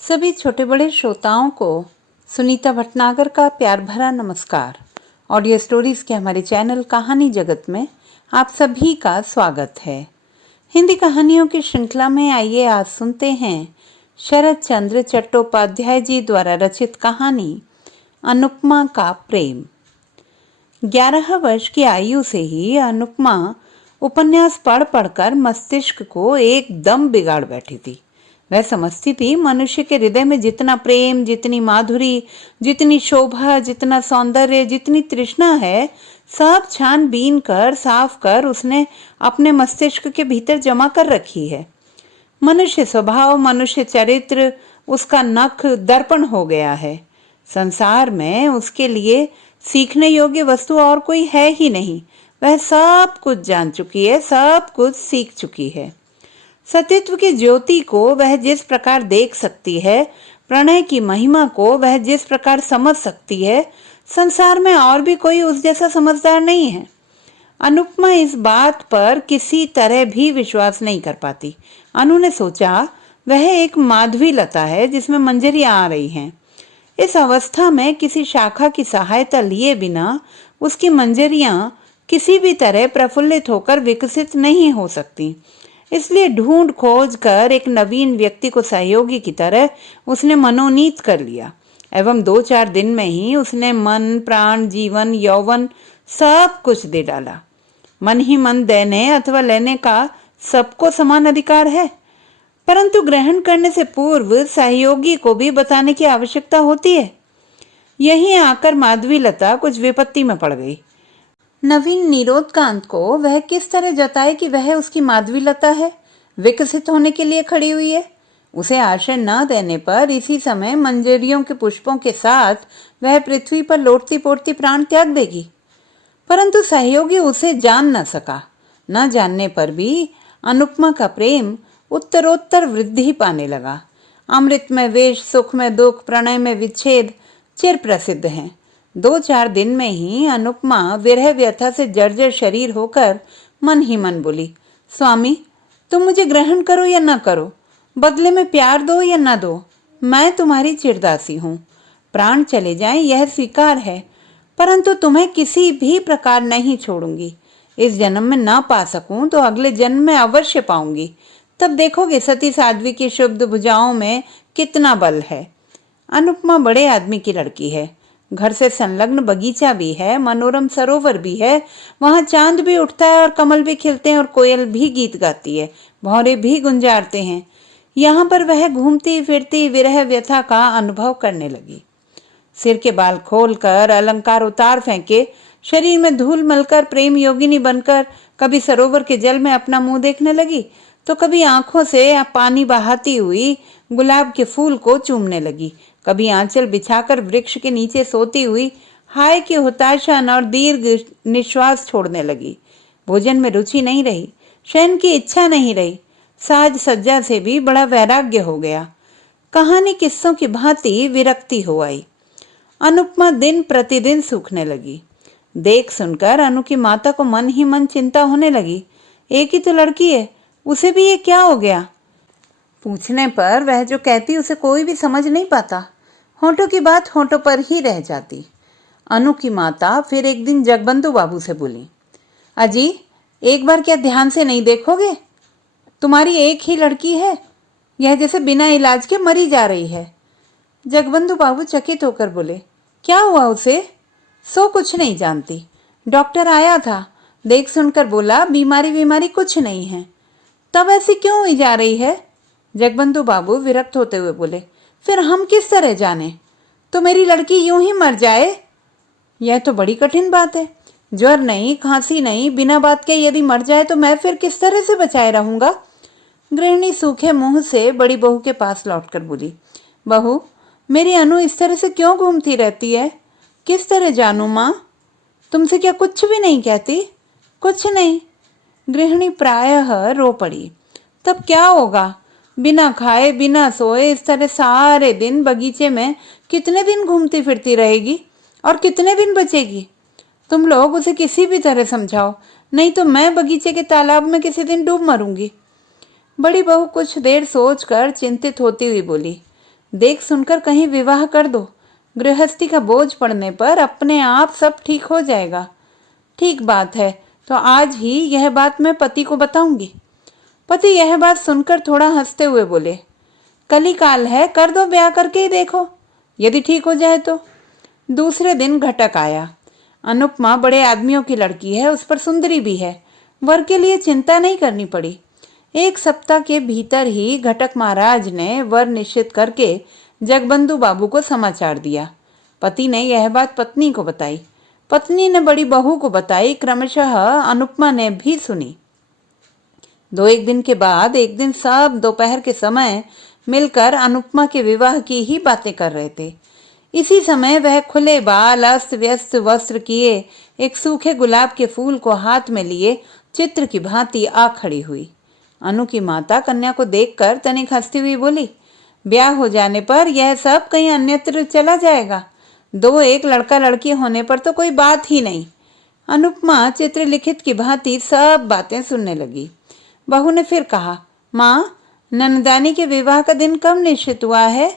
सभी छोटे बड़े श्रोताओं को सुनीता भटनागर का प्यार भरा नमस्कार। ऑडियो स्टोरीज के हमारे चैनल कहानी जगत में आप सभी का स्वागत है। हिंदी कहानियों की श्रृंखला में आइए आज सुनते हैं शरद चंद्र चट्टोपाध्याय जी द्वारा रचित कहानी अनुपमा का प्रेम। 11 वर्ष की आयु से ही अनुपमा उपन्यास पढ़ पढ़कर मस्तिष्क को एकदम बिगाड़ बैठी थी। वह समझती थी मनुष्य के हृदय में जितना प्रेम, जितनी माधुरी, जितनी शोभा, जितना सौंदर्य, जितनी तृष्णा है, सब छानबीन कर साफ कर उसने अपने मस्तिष्क के भीतर जमा कर रखी है। मनुष्य स्वभाव, मनुष्य चरित्र उसका नख दर्पण हो गया है। संसार में उसके लिए सीखने योग्य वस्तु और कोई है ही नहीं। वह सब कुछ जान चुकी है, सब कुछ सीख चुकी है। सतीत्व की ज्योति को वह जिस प्रकार देख सकती है, प्रणय की महिमा को वह जिस प्रकार समझ सकती है, संसार में और भी कोई उस जैसा समझदार नहीं है। अनुपमा इस बात पर किसी तरह भी विश्वास नहीं कर पाती। अनु ने सोचा वह एक माधवी लता है जिसमें मंजरियां आ रही हैं। इस अवस्था में किसी शाखा की सहायता लिए बिना उसकी मंजरियां किसी भी तरह प्रफुल्लित होकर विकसित नहीं हो सकती। इसलिए ढूंढ खोज कर एक नवीन व्यक्ति को सहयोगी की तरह उसने मनोनीत कर लिया एवं 2-4 दिन में ही उसने मन, प्राण, जीवन, यौवन सब कुछ दे डाला। मन ही मन देने अथवा लेने का सबको समान अधिकार है, परंतु ग्रहण करने से पूर्व सहयोगी को भी बताने की आवश्यकता होती है। यहीं आकर माधवी लता कुछ विपत्ति में पड़ गई। नवीन निरोधकांत को वह किस तरह जताए कि वह उसकी माधवी लता है, विकसित होने के लिए खड़ी हुई है। उसे आश्रय न देने पर इसी समय मंजरियों के पुष्पों के साथ वह पृथ्वी पर लौटती पोड़ती प्राण त्याग देगी। परंतु सहयोगी उसे जान न सका। न जानने पर भी अनुपमा का प्रेम उत्तरोत्तर वृद्धि पाने लगा। अमृत में विष, सुख में दुख, प्रणय में विच्छेद चिर प्रसिद्ध हैं। 2-4 दिन में ही अनुपमा विरह व्यथा से जर्जर शरीर होकर मन ही मन बोली, स्वामी तुम मुझे ग्रहण करो या न करो, बदले में प्यार दो या न दो, मैं तुम्हारी चिरदासी हूँ। प्राण चले जाएं यह स्वीकार है, परंतु तुम्हें किसी भी प्रकार नहीं छोड़ूंगी। इस जन्म में न पा सकूं तो अगले जन्म में अवश्य पाऊंगी। तब देखोगे सती साध्वी की शुद्ध भुजाओं में कितना बल है। अनुपमा बड़े आदमी की लड़की है। घर से संलग्न बगीचा भी है, मनोरम सरोवर भी है, वहां चांद भी उठता है और कमल भी खिलते हैं और कोयल भी गीत गाती है, भौरे भी गुंजारते हैं। यहाँ पर वह घूमती फिरती विरह व्यथा का अनुभव करने लगी। सिर के बाल खोलकर, अलंकार उतार फेंके, शरीर में धूल मलकर प्रेम योगिनी बनकर कभी सरोवर के जल में अपना मुंह देखने लगी तो कभी आंखों से पानी बहाती हुई गुलाब के फूल को चूमने लगी, कभी आंचल बिछाकर वृक्ष के नीचे सोती हुई हाय की हुताशन और दीर्घ निश्वास छोड़ने लगी। भोजन में रुचि नहीं रही, शयन की इच्छा नहीं रही, साज सज्जा से भी बड़ा वैराग्य हो गया। कहानी किस्सों की भांति विरक्ति हो आई। अनुपमा दिन प्रतिदिन सूखने लगी। देख सुनकर अनु की माता को मन ही मन चिंता होने लगी। एक ही तो लड़की है, उसे भी ये क्या हो गया। पूछने पर वह जो कहती उसे कोई भी समझ नहीं पाता। होंठों की बात होंठों पर ही रह जाती। अनु की माता फिर एक दिन जगबंधु बाबू से बोली, अजी एक बार क्या ध्यान से नहीं देखोगे? तुम्हारी एक ही लड़की है, यह जैसे बिना इलाज के मरी जा रही है। जगबंधु बाबू चकित होकर बोले, क्या हुआ उसे? सो कुछ नहीं जानती। डॉक्टर आया था, देख सुनकर बोला बीमारी कुछ नहीं है। तब ऐसी क्यों हुई जा रही है? जगबंधु बाबू विरक्त होते हुए बोले, फिर हम किस तरह जाने? तो मेरी लड़की यूं ही मर जाए? यह तो बड़ी कठिन बात है। ज्वर नहीं, खांसी नहीं, बिना बात के यदि मर जाए तो मैं फिर किस तरह से बचाए रहूंगा? गृहिणी सूखे मुंह से बड़ी बहू के पास लौटकर बोली, बहू मेरी अनु इस तरह से क्यों घूमती रहती है? किस तरह जानू माँ? तुमसे क्या कुछ भी नहीं कहती? कुछ नहीं। गृहिणी प्रायः रो पड़ी। तब क्या होगा? बिना खाए बिना सोए इस तरह सारे दिन बगीचे में कितने दिन घूमती फिरती रहेगी और कितने दिन बचेगी? तुम लोग उसे किसी भी तरह समझाओ, नहीं तो मैं बगीचे के तालाब में किसी दिन डूब मरूंगी। बड़ी बहू कुछ देर सोचकर चिंतित होती हुई बोली, देख सुनकर कहीं विवाह कर दो। गृहस्थी का बोझ पड़ने पर अपने आप सब ठीक हो जाएगा। ठीक बात है, तो आज ही यह बात मैं पति को बताऊंगी। पति यह बात सुनकर थोड़ा हंसते हुए बोले, कल ही काल है, कर दो, ब्याह करके ही देखो, यदि ठीक हो जाए तो। दूसरे दिन घटक आया। अनुपमा बड़े आदमियों की लड़की है, उस पर सुंदरी भी है। वर के लिए चिंता नहीं करनी पड़ी। 1 सप्ताह के भीतर ही घटक महाराज ने वर निश्चित करके जगबंधु बाबू को समाचार दिया। पति ने यह बात पत्नी को बताई। पत्नी ने बड़ी बहू को बताई। क्रमशः अनुपमा ने भी सुनी। 2-1 दिन के बाद एक दिन सब दोपहर के समय मिलकर अनुपमा के विवाह की ही बातें कर रहे थे। इसी समय वह खुले बाल, अस्त व्यस्त वस्त्र किए, एक सूखे गुलाब के फूल को हाथ में लिए चित्र की भांति आ खड़ी हुई। अनु की माता कन्या को देखकर तनिक हंसती हुई बोली, ब्याह हो जाने पर यह सब कहीं अन्यत्र चला जाएगा। 2-1 लड़का लड़की होने पर तो कोई बात ही नहीं। अनुपमा चित्रलिखित की भांति सब बातें सुनने लगी। बहू ने फिर कहा, माँ, नंदानी के विवाह का दिन कब निश्चित हुआ है?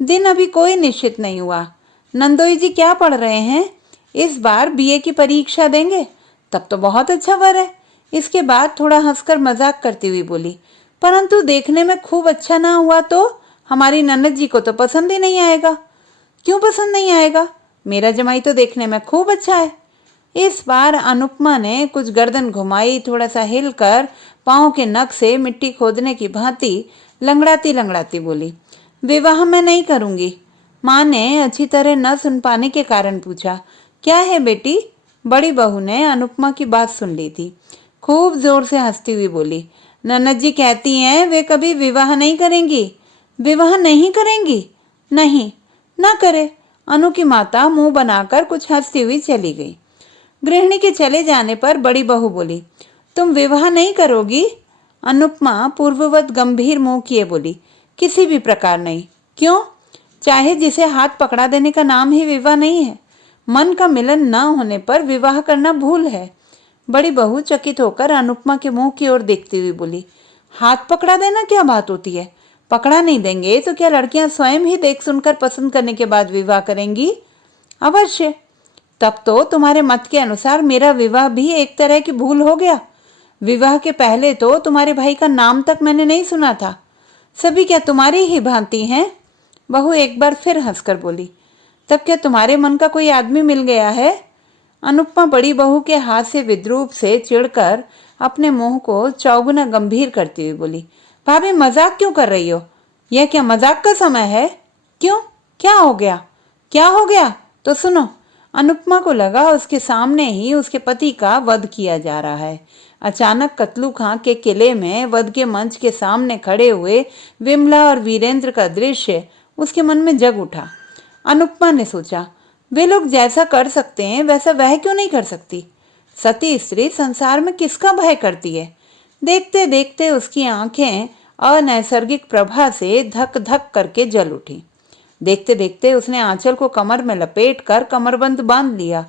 दिन अभी कोई निश्चित नहीं हुआ। नंदोई जी क्या पढ़ रहे हैं? इस बार बीए की परीक्षा देंगे। तब तो बहुत अच्छा वर है। इसके बाद थोड़ा हंसकर मजाक करती हुई बोली, परंतु देखने में खूब अच्छा ना हुआ तो हमारी ननद जी को तो पसंद ही नहीं आएगा। क्यों पसंद नहीं आएगा? मेरा जमाई तो देखने में खूब अच्छा है। इस बार अनुपमा ने कुछ गर्दन घुमाई, थोड़ा सा हिलकर पांव के नख से मिट्टी खोदने की भांति लंगड़ाती लंगड़ाती बोली, विवाह मैं नहीं करूंगी। माँ ने अच्छी तरह न सुन पाने के कारण पूछा, क्या है बेटी? बड़ी बहू ने अनुपमा की बात सुन ली थी। खूब जोर से हंसती हुई बोली, ननद जी कहती हैं वे कभी विवाह नहीं करेंगी। विवाह नहीं करेंगी? नहीं, ना करे। अनु की माता मुंह बनाकर कुछ हंसती हुई चली गई। गृहिणी के चले जाने पर बड़ी बहू बोली, तुम विवाह नहीं करोगी? अनुपमा पूर्ववत गंभीर मुंह किए बोली, किसी भी प्रकार नहीं। क्यों? चाहे जिसे हाथ पकड़ा देने का नाम ही विवाह नहीं है। मन का मिलन न होने पर विवाह करना भूल है। बड़ी बहू चकित होकर अनुपमा के मुंह की ओर देखती हुई बोली, हाथ पकड़ा देना क्या बात होती है? पकड़ा नहीं देंगे तो क्या लड़कियां स्वयं ही देख सुनकर पसंद करने के बाद विवाह करेंगी? अवश्य। तब तो तुम्हारे मत के अनुसार मेरा विवाह भी एक तरह की भूल हो गया। विवाह के पहले तो तुम्हारे भाई का नाम तक मैंने नहीं सुना था। सभी क्या तुम्हारी ही भांति हैं? बहू एक बार फिर हंसकर बोली, तब क्या तुम्हारे मन का कोई आदमी मिल गया है? अनुपमा बड़ी बहू के हाथ से विद्रूप से चिढ़कर अपने मुंह को चौगुना गंभीर करती हुई बोली, भाभी मजाक क्यों कर रही हो? यह क्या मजाक का समय है? क्यों, क्या हो गया? क्या हो गया? तो सुनो। अनुपमा को लगा उसके सामने ही उसके पति का वध किया जा रहा है। अचानक कतलू खां के किले में वध के मंच के सामने खड़े हुए विमला और वीरेंद्र का दृश्य उसके मन में जग उठा। अनुपमा ने सोचा, वे लोग जैसा कर सकते हैं वैसा वह क्यों नहीं कर सकती? सती स्त्री संसार में किसका भय करती है? देखते देखते उसकी आंखें अनैसर्गिक प्रभा से धक धक करके जल उठी। देखते देखते उसने आंचल को कमर में लपेटकर कमरबंद बांध लिया।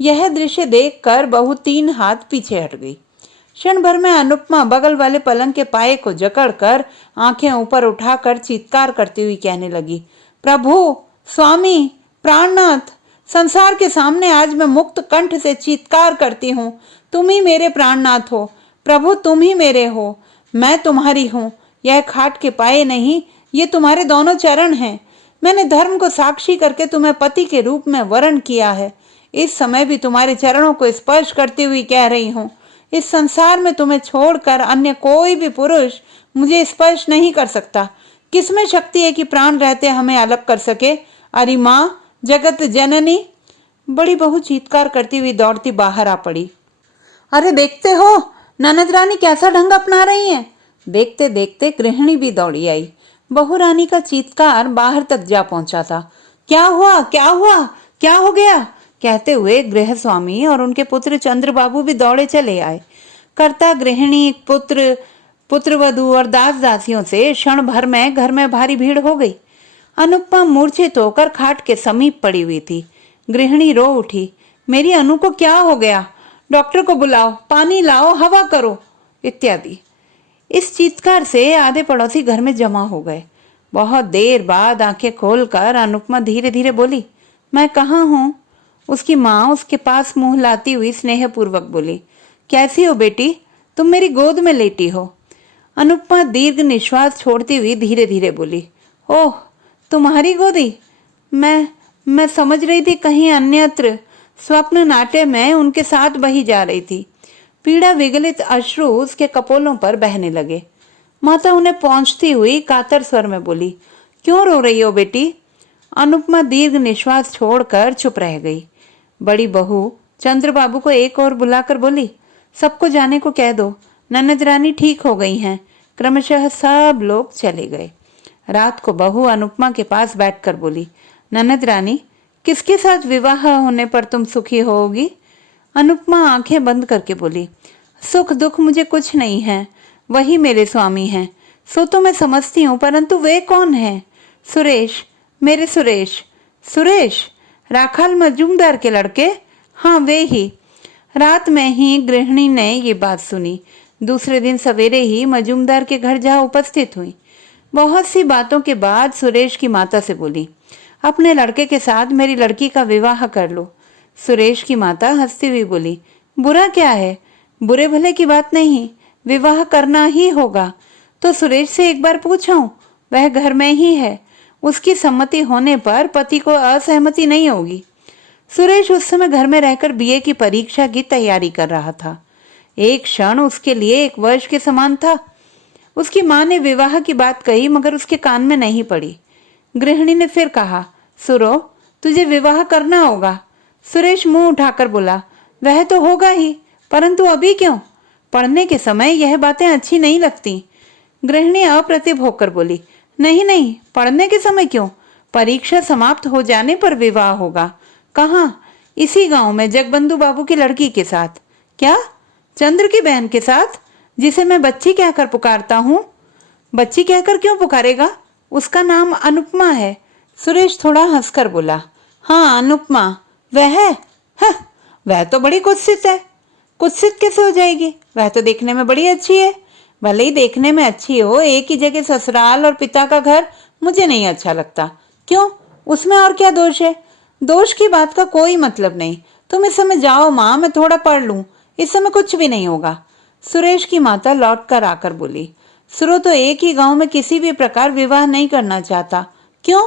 यह दृश्य देखकर बहू 3 हाथ पीछे हट गई। क्षण भर में अनुपमा बगल वाले पलंग के पाए को जकड़कर आंखें ऊपर उठाकर चीत्कार करती हुई कहने लगी, प्रभु, स्वामी, प्राणनाथ, संसार के सामने आज मैं मुक्त कंठ से चीत्कार करती हूँ, तुम ही मेरे प्राणनाथ हो। प्रभु, तुम ही मेरे हो, मैं तुम्हारी हूँ। यह खाट के पाए नहीं, ये तुम्हारे दोनों चरण हैं। मैंने धर्म को साक्षी करके तुम्हें पति के रूप में वरण किया है। इस समय भी तुम्हारे चरणों को स्पर्श करती हुई कह रही हूँ, इस संसार में तुम्हें छोड़कर अन्य कोई भी पुरुष मुझे स्पर्श नहीं कर सकता। किसमें शक्ति है कि प्राण रहते हमें अलग कर सके? अरे माँ, जगत जननी! बड़ी बहू चीत्कार करती हुई दौड़ती बाहर आ पड़ी। अरे देखते हो ननद रानी कैसा ढंग अपना रही हैं। देखते देखते गृहिणी भी दौड़ी आई। बहू रानी का चीत्कार बाहर तक जा पहुंचा था। क्या हुआ, क्या हुआ, क्या हो गया? कहते हुए गृह स्वामी और उनके पुत्र चंद्र बाबू भी दौड़े चले आए। कर्ता, गृहिणी, पुत्र, पुत्रवधू और दास दासियों से क्षण भर में घर में भारी भीड़ हो गई। अनुपमा मूर्छित होकर खाट के समीप पड़ी हुई थी। गृहिणी रो उठी, मेरी अनु को क्या हो गया? डॉक्टर को बुलाओ, पानी लाओ, हवा करो, इत्यादि। इस चीत्कार से आधे पड़ोसी घर में जमा हो गए। बहुत देर बाद आंखें खोलकर अनुपमा धीरे धीरे बोली, मैं कहाँ हूँ? उसकी माँ उसके पास मुंह लाती हुई स्नेहपूर्वक बोली, कैसी हो बेटी? तुम मेरी गोद में लेटी हो। अनुपमा दीर्घ निश्वास छोड़ती हुई धीरे धीरे बोली, ओह, तुम्हारी गोदी? मैं समझ रही थी कहीं अन्यत्र स्वप्न नाट्य में उनके साथ बही जा रही थी। पीड़ा विगलित अश्रु उसके कपोलों पर बहने लगे। माता उन्हें पहुंचती हुई कातर स्वर में बोली, क्यों रो रही हो बेटी? अनुपमा दीर्घ निश्वास छोड़कर चुप रह गई। बड़ी बहू चंद्रबाबू को एक और बुलाकर बोली, सबको जाने को कह दो, ननद रानी ठीक हो गई हैं। क्रमशः सब लोग चले गए। रात को बहू अनुपमा के पास बैठकर बोली, ननद रानी, किसके साथ विवाह होने पर तुम सुखी होगी? अनुपमा आंखें बंद करके बोली, सुख दुख मुझे कुछ नहीं है, वही मेरे स्वामी हैं। सो तो मैं समझती हूँ, परंतु वे कौन हैं? सुरेश, मेरे सुरेश। सुरेश? राखाल मजूमदार के लड़के? हाँ, वे ही। रात में ही गृहिणी ने ये बात सुनी। दूसरे दिन सवेरे ही मजूमदार के घर जा उपस्थित हुई। बहुत सी बातों के बाद सुरेश की माता से बोली, अपने लड़के के साथ मेरी लड़की का विवाह कर लो। सुरेश की माता हंसती हुई बोली, बुरा क्या है? बुरे भले की बात नहीं, विवाह करना ही होगा। तो सुरेश से एक बार पूछूं, वह घर में ही है। उसकी सम्मति होने पर पति को असहमति नहीं होगी। सुरेश उस समय घर में रहकर बीए की परीक्षा की तैयारी कर रहा था। एक क्षण उसके लिए 1 वर्ष के समान था। उसकी माँ ने विवाह की बात कही, मगर उसके कान में नहीं पड़ी। गृहिणी ने फिर कहा, सुरो, तुझे विवाह करना होगा। सुरेश मुंह उठाकर बोला, वह तो होगा ही, परंतु अभी क्यों? पढ़ने के समय यह बातें अच्छी नहीं लगती। गृहिणी अप्रतिभ होकर बोली, नहीं नहीं, पढ़ने के समय क्यों? परीक्षा समाप्त हो जाने पर विवाह होगा। कहाँ? इसी गांव में जगबंधु बाबू की लड़की के साथ। क्या? चंद्र की बहन के साथ, जिसे मैं बच्ची कहकर पुकारता हूँ? बच्ची कहकर क्यों पुकारेगा? उसका नाम अनुपमा है। सुरेश थोड़ा हंसकर बोला, हाँ, अनुपमा, वह है? वह तो बड़ी कुत्सित है। कुत्सित कैसे हो जाएगी? वह तो देखने में बड़ी अच्छी है। भले ही देखने में अच्छी हो, एक ही जगह ससुराल और पिता का घर मुझे नहीं अच्छा लगता। क्यों? उसमें और क्या दोष है? दोष की बात का कोई मतलब नहीं। तुम इस समय जाओ माँ, मैं थोड़ा पढ़ लूं। इस समय कुछ भी नहीं होगा। सुरेश की माता लौट कर आकर बोली, सुरो तो एक ही गांव में किसी भी प्रकार विवाह नहीं करना चाहता। क्यों?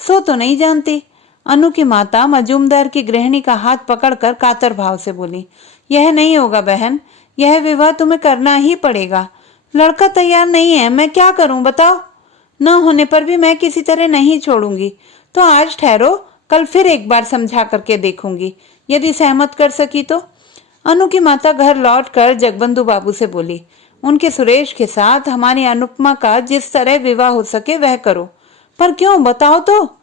सो तो नहीं जानती। अनु की माता मजूमदार की गृहिणी का हाथ पकड़कर कातर भाव से बोली, यह नहीं होगा बहन, यह विवाह तुम्हें करना ही पड़ेगा। लड़का तैयार नहीं है, मैं क्या करूं बताओ? न होने पर भी मैं किसी तरह नहीं छोड़ूंगी। तो आज ठहरो, कल फिर एक बार समझा करके देखूंगी, यदि सहमत कर सकी तो। अनु की माता घर लौटकर जगबंधु बाबू से बोली, उनके सुरेश के साथ हमारी अनुपमा का जिस तरह विवाह हो सके वह करो। पर क्यों, बताओ तो?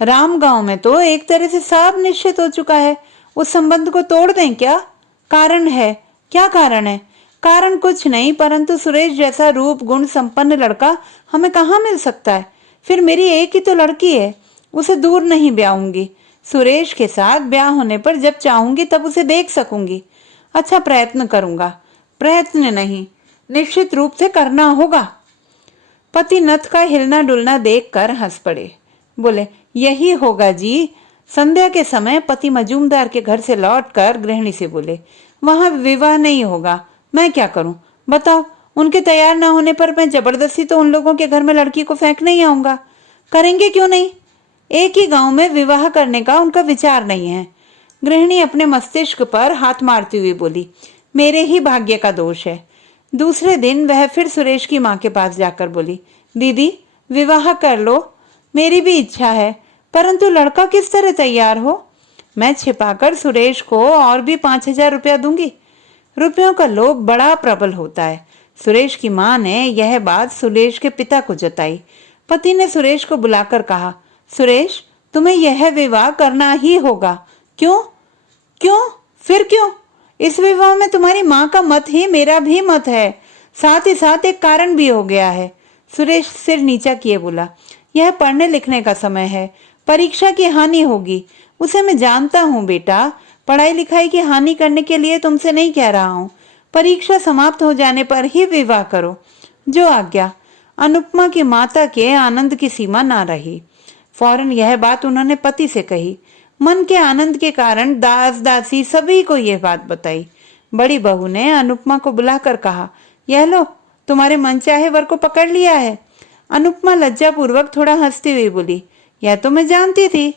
राम गांव में तो एक तरह से सब निश्चित हो चुका है। उस संबंध को तोड़ दें क्या? कारण है। क्या कारण है? कारण कुछ नहीं, परंतु सुरेश जैसा रूप गुण संपन्न लड़का हमें कहाँ मिल सकता है? फिर मेरी एक ही तो लड़की है, उसे दूर नहीं ब्याहूंगी। सुरेश के साथ ब्याह होने पर जब चाहूंगी तब उसे देख सकूंगी। अच्छा, प्रयत्न करूंगा। प्रयत्न नहीं, निश्चित रूप से करना होगा। पति नथ का हिलना डुलना देखकर हंस पड़े। बोले, यही होगा जी। संध्या के समय पति मजूमदार के घर से लौटकर गृहिणी से बोले, वहां विवाह नहीं होगा। मैं क्या करूं बताओ? उनके तैयार ना होने पर मैं जबरदस्ती तो उन लोगों के घर में लड़की को फेंक नहीं आऊंगा। करेंगे क्यों नहीं? एक ही गांव में विवाह करने का उनका विचार नहीं है। गृहिणी अपने मस्तिष्क पर हाथ मारती हुई बोली, मेरे ही भाग्य का दोष है। दूसरे दिन वह फिर सुरेश की माँ के पास जाकर बोली, दीदी, विवाह कर लो, मेरी भी इच्छा है, परंतु लड़का किस तरह तैयार हो? मैं छिपाकर सुरेश को और भी 5,000 रुपया दूंगी। रुपयों का लोभ बड़ा प्रबल होता है। सुरेश की माँ ने यह बात सुरेश के पिता को जताई। पति ने सुरेश को बुलाकर कहा, सुरेश, तुम्हें यह विवाह करना ही होगा। क्यों? क्यों? फिर क्यों? इस विवाह में तुम्हारी माँ का मत ही मेरा भी मत है। साथ ही साथ एक कारण भी हो गया है। सुरेश सिर नीचा किए बोला, यह पढ़ने लिखने का समय है, परीक्षा की हानि होगी। उसे मैं जानता हूँ बेटा, पढ़ाई लिखाई की हानि करने के लिए तुमसे नहीं कह रहा हूँ। परीक्षा समाप्त हो जाने पर ही विवाह करो, जो आज्ञा। अनुपमा की माता के आनंद की सीमा ना रही। फौरन यह बात उन्होंने पति से कही। मन के आनंद के कारण दास दासी सभी को यह बात बताई। बड़ी बहू ने अनुपमा को बुलाकर कहा, यह लो, तुम्हारे मनचाहे वर को पकड़ लिया है। अनुपमा लज्जापूर्वक थोड़ा हंसती हुई बोली, यह तो मैं जानती थी।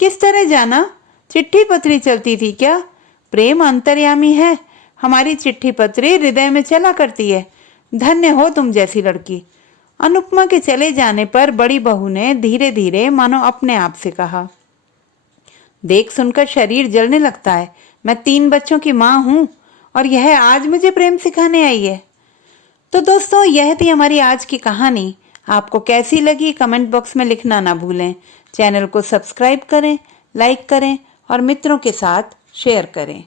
किस तरह जाना? चिट्ठी पत्री चलती थी क्या? प्रेम अंतर्यामी है, हमारी चिट्ठी पत्री हृदय में चला करती है। धन्य हो तुम जैसी लड़की। अनुपमा के चले जाने पर बड़ी बहू ने धीरे धीरे मानो अपने आप से कहा, देख सुनकर शरीर जलने लगता है। मैं 3 बच्चों की माँ हूँ और यह आज मुझे प्रेम सिखाने आई है। तो दोस्तों, यह थी हमारी आज की कहानी। आपको कैसी लगी कमेंट बॉक्स में लिखना ना भूलें। चैनल को सब्सक्राइब करें, लाइक करें और मित्रों के साथ शेयर करें।